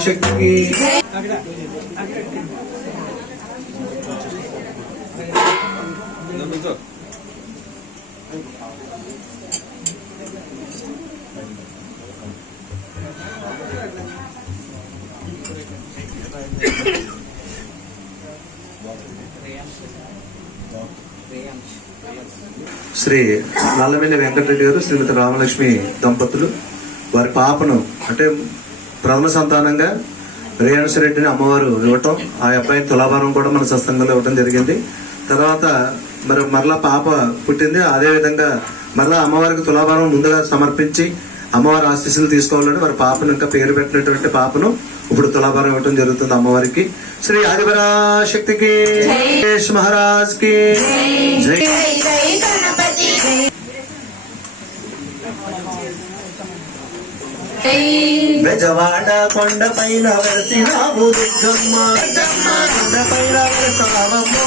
శక్తికి శ్రీ నల్లవెల్లి వెంకటరెడ్డి గారు శ్రీమతి రామలక్ష్మి దంపతులు వారి పాపను అంటే ప్రథమ సంతానంగా రేణుస రెడ్డిని అమ్మవారు ఇవ్వటం ఆ అబ్బాయిని తులాభారం కూడా మన సత్సంగంలో ఇవ్వటం జరిగింది. తర్వాత మరి మరలా పాప పుట్టింది. అదే విధంగా మరలా అమ్మవారికి తులాభారం ముందుగా సమర్పించి అమ్మవారి ఆశీస్సులు తీసుకోవాలని వారి పాపను ఇంకా పేరు పెట్టినటువంటి పాపను ఇప్పుడు తులాభారం ఇవ్వటం జరుగుతుంది అమ్మవారికి. శ్రీ ఆదిపరాశక్తికి మహారాజ్కి గణపతి. జై. బెజవాడ కొండ పైన వెలసినావు దుర్గమ్మ కొండ పైన వెలసావమ్మో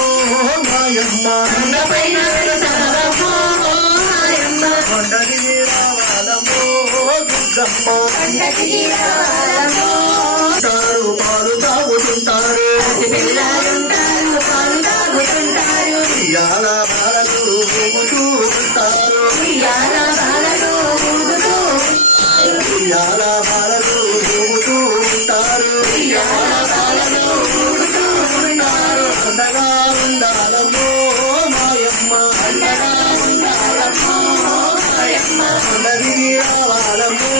మాయమ్మ కొండపైన వెలసావమ్మో మాయమ్మ. కొండకి రావాలమ్మో దుర్గమ్మ కొండకి రావాలమ్మో. ఇయాల బాలలు ఊగుతూ ఉంటారు ఉయ్యాల బాలలు ఊగుతూ అండగా ఉండాలమ్మో మాయమ్మ అండగా ఉండాలమ్మో మాయమ్మ. కొండకి రావాలమ్మో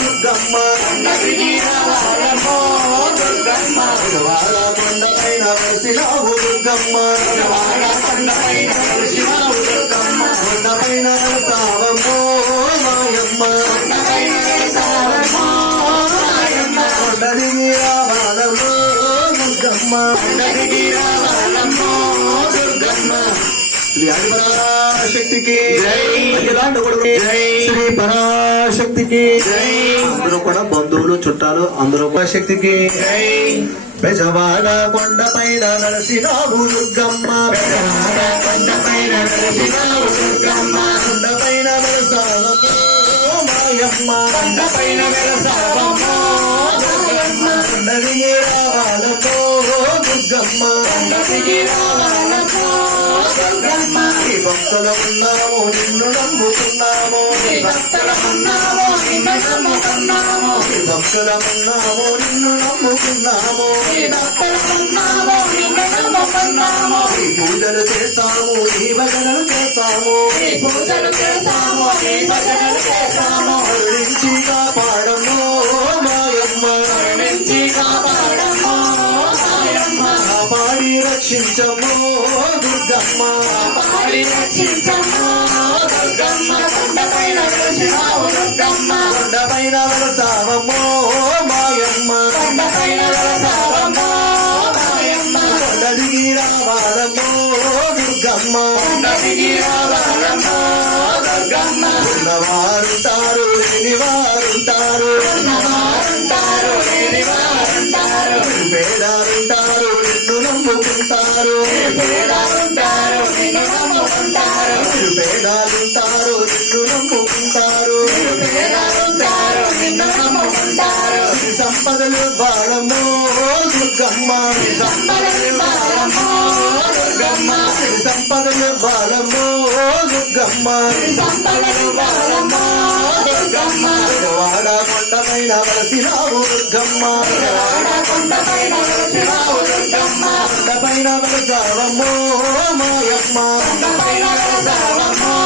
దుర్గమ్మ కొండకి రావాలమ్మో దుర్గమ్మ. వాడ దుర్గమ్మ శ్రీ పరాశక్తికి శ్రీ పరాశక్తికి అందరూ కూడా బంధువులు చుట్టాలు అందరూ శక్తికి బెజవాడ కొండ పైన నరసినావు దుర్గమ్మ కొండ పైన నరసినావు దుర్గమ్మ. కొండ పైన వెలసావమ్మో మాయమ్మ. కొండ పైన దుర్గమ్మ రావాలమ్మో దుర్గమ్మ. ఈ భక్తులు ఉన్నాము నిన్ను నీ నమ్ముకున్నామో భక్తులు ఉన్నాము నిన్ను నీ నమ్ముకున్నామో పూజలు చేస్తాము ఈ భజనలు చేస్తాము. నీ పూజలు చేశాము నీ భజనలు చేశాము కరుణించి కాపాడము రక్షించము దుర్గమ్మ. పాడి దుర్గమ్మ కొండపైన వెలిసినావు దుర్గమ్మ మాయమ్మ. కొండపైన వెలసావమ్మో మాయమ్మ కొండదిగి రావాలమ్మో దుర్గమ్మ. కొండదిగి రావాలమ్మో దుర్గమ్మ ఉన్నవారుంటారు లేనివారుంటారు నమ్ముకుంటారు పేదలుంటారు నిన్ను నమ్ముకుంటారు. పేదాలుంటారు నిన్ను నమ్ముకుంటారు. పేదలుంటారు నిన్ను నమ్ముకుంటారు. సంపదలు బాలము దుర్గమ్మ. సంపదలు బాలమ్మో దుర్గమ్మ. సంపదలు బాలము దుర్గమ్మ. సంపదలు బాలమ్మో దుర్గమ్మ. వాడ కొండపైన వలసినావు దుర్గమ్మ వాడ కొండపైన వెలిసినావు వలసావమ్మో మాయమ్మ కొండపైన వెలసావమ్మో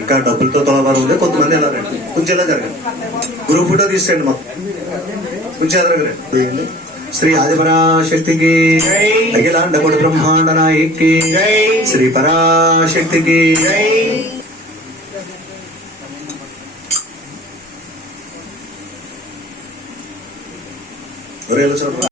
ఇంకా డబ్బులతో తొలబారు ఉంది కొంతమంది ఎలా రండి. కొంచెం ఎలా జరగండి. గ్రూప్ ఫోటో తీసేయండి మాకు. కొంచెం ఎదరగండి శ్రీ ఆదిపరాశక్తికి అఖిలాండ బ్రహ్మాండ నాయకి శ్రీ పరాశక్తికి ఒరే ఇలా చూడండి.